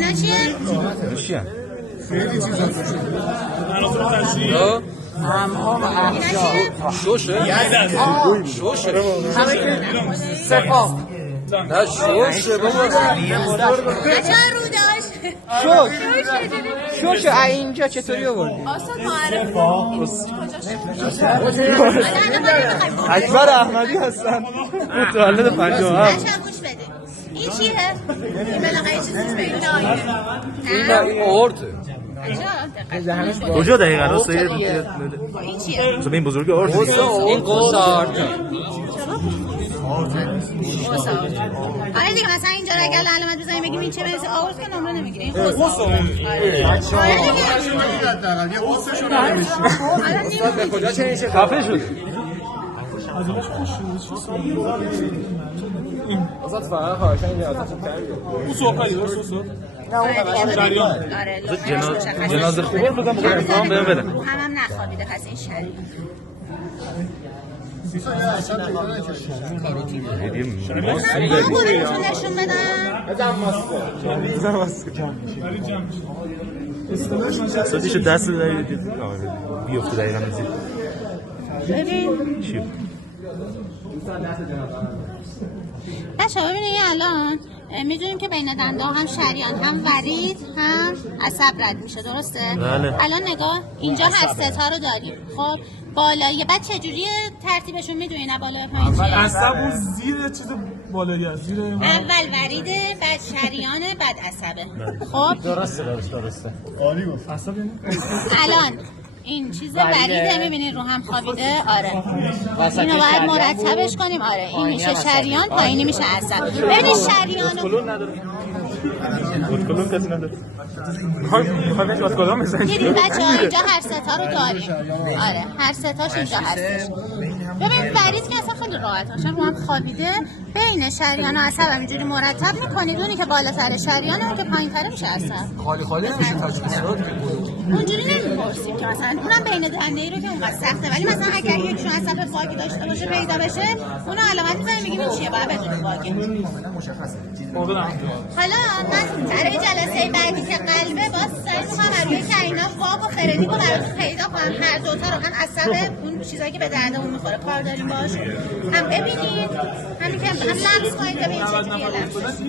اینا چیه؟ چیه؟ خیلی چیزا شوشه؟ شوشه؟ سپاه نه شوشه بابا بچه ها رو داشت شوش اینجا چطوری آوردی؟ آسان معرف اکبر احمدی هستن متولد 57 بچه ها گوش بده این چیه؟ این بلاغه یه چیزی به این این آورته کجا دقیقا راست این چیه؟ به این بزرگی آرد این قوس آرده آره دیگه مثلا اینجا رو اگر علامت بزنیم بگیم این چه مثل آورد که نمره نمیگیره این قوس به کجا چنین چه خفه شد ازت فقط خواهشن اینجا ازتون کردیم اون سوکایی درست جنازه خوبه رو بگم بگم امتحان بهم بده هم نخوابیده پس این شریع بودتون نشون بدم صدیشو دست بیفته دقیقا نزید ببین چیو بچه ها ببینید الان میدونیم که بین دنده هم شریان هم ورید هم عصب رد میشه درسته؟ بله. الان نگاه اینجا هر ستا رو داریم خب بالایی بعد چجوری ترتیبشون میدونی نه بالا پایین چیه؟ عصب اون زیر چیز بالایی هست زیر اول وریده بعد شریانه بعد عصبه خب درسته عالی گفت عصب الان این چیز وریده میبینید رو هم خوابیده آره اینو باید مرتبش کنیم آره این میشه شریان پایینی میشه عصب ببینید شریان کلون کسی نداره میخوای از کدام بزنی؟ دیدید بچه ها اینجا هر ستا رو داریم آره هر ستاش اینجا هستش ببینید ورید که اصلا خیلی راحت باشه رو هم خوابیده بین شریان و عصب همینجوری مرتب میکنید اونی که بالا سر شریانه اون که پایین تره میشه عصب خالی نمیشه تجربه اونجوری نمیپرسیم که مثلا اونم بین دنده ای رو که اونقدر سخته ولی مثلا اگر یکشون عصب باگی داشته باشه پیدا بشه اونو علامت می‌زنیم میگیم این چیه باید بدون باگی حالا من برای جلسه بعدی که قلبه باز سعی می‌کنم روی کائنات باگ و خردی رو براتون پیدا کنم هر دوتا رو هم عصب اون چیزایی که به دردمون می‌خوره کار داریم باهاش هم ببینید همین که هم لمس کنید ببینید چجوریه لمس